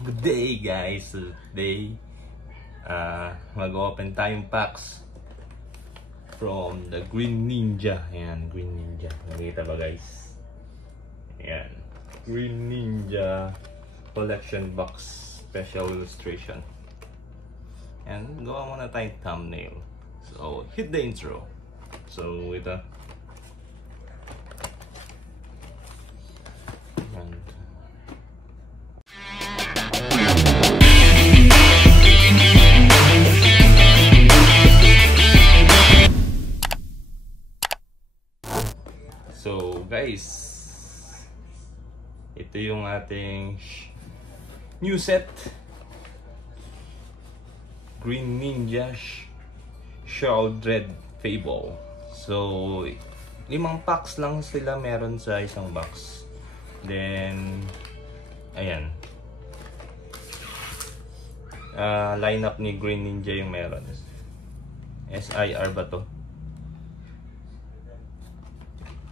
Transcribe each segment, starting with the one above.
Good day guys! So today, mag-open tayong packs from the Green Ninja. Ayan, Green Ninja. Nakita ba guys? Ayan, Green Ninja Collection Box Special Illustration. And gawa muna tayong thumbnail. So, hit the intro. So, ito. So guys, ito yung ating new set, Green Ninja Shrouded Fable. So 5 packs lang sila meron sa isang box. Then ayan, lineup ni Green Ninja yung meron. SIR ba to?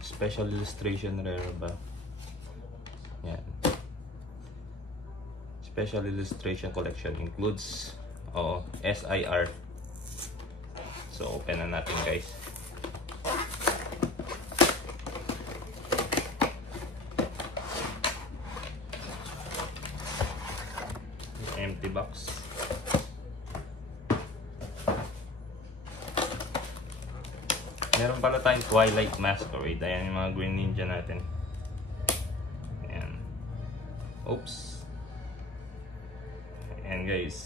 Special illustration rare ba? Yan. Special illustration collection includes SIR. So open na natin guys. Empty box. Meron pala tayong Twilight Masquerade. Ayan yung mga Green Ninja natin. Ayan. Oops. Ayan guys.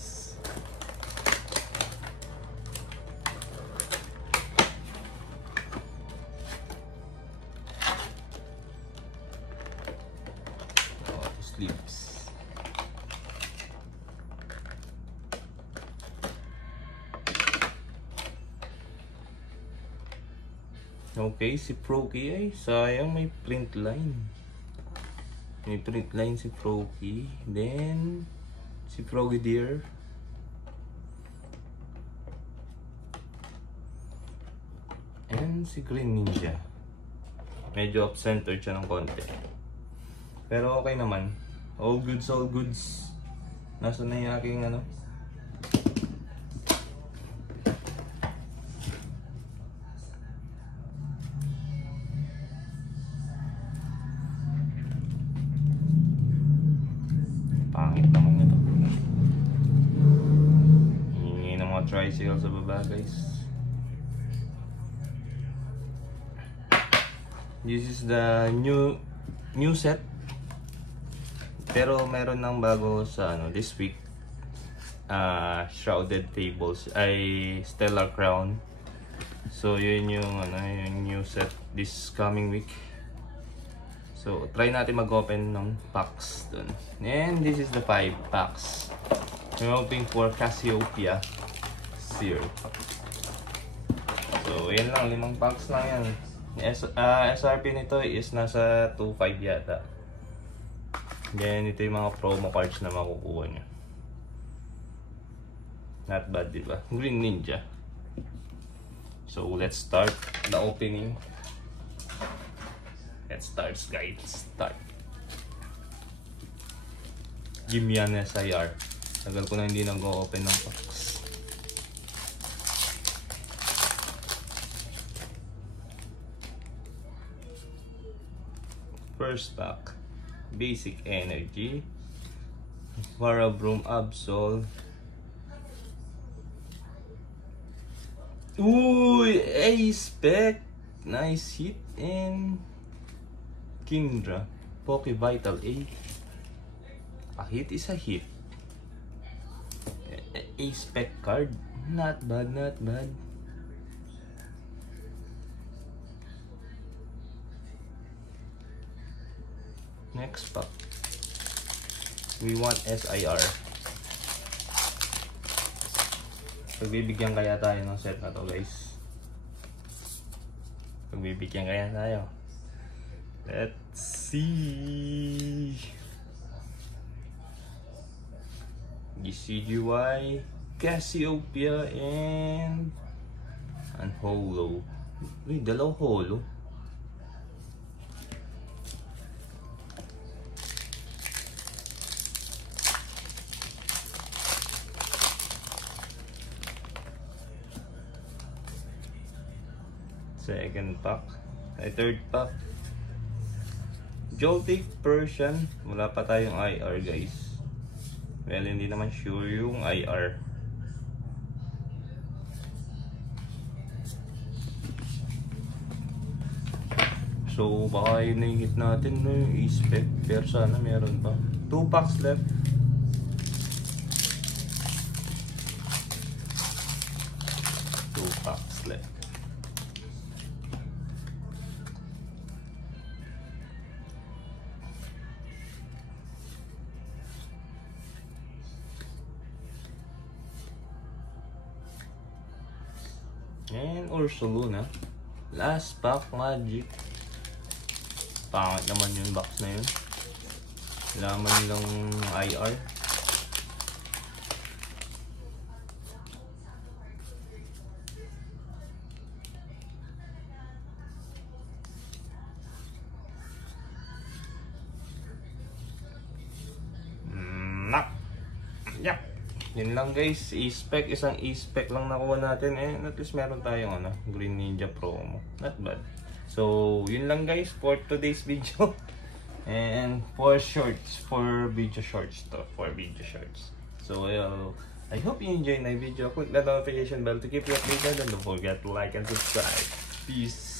Sleeves. Okay, si Froakie ay sayang, may print line. May print line si Froakie. Then si Frogadier. And si Green Ninja. Medyo off-centered siya ng konti. Pero okay naman. All goods, all goods. Nasa na yung aking ano? Pangit naman ito. Hingi ng mga tricycle sa baba guys. This is the new set. Pero meron ng bago sa ano this week. Shrouded Fables ay Stellar Crown. So yun yung ano yung new set this coming week. So, try natin mag-open ng packs dun. And this is the 5 packs. I'm hoping for Cassiopeia Seer. So, yan lang. 5 packs lang yan. SRP nito is nasa 2.5 yata. Then, ito yung mga promo cards na makukuha nyo. Not bad, diba? Green Ninja. So, let's start the opening. Let's start guys, start. Give me an SIR. Tagal ko na hindi nag-open ng packs. First pack, Basic Energy, Varabroom Absol. Uy, A-Spec, nice hit. And Kindra, Poke Vital 8. A hit is a hit. A spec card. Not bad, not bad. Next pack. We want SIR. Pagbibigyan kaya tayo ng set na to guys. Pagbibigyan kaya tayo. Let's see. GCGY, Cassiopeia, and Holo. Uy, dalawang Holo. Second pack. Ay, third pack. Joltik Persian. Wala pa tayong IR guys. Well, hindi naman sure yung IR. So, baka yun na yung hit natin no, yung e-spec. Pero sana meron pa. 2 packs left. And Ursaluna. Last pack, Magic. Pangit naman yung box na yun. Laman lang IR. Yep. Yun lang guys, e-spec, isang e-spec lang nakuha natin eh, at least meron tayong ano, Green Ninja promo. Not bad. So, yun lang guys for today's video. And for shorts, for video shorts to, for video shorts. So, I hope you enjoyed my video. Click the notification bell to keep you updated and don't forget to like and subscribe. Peace.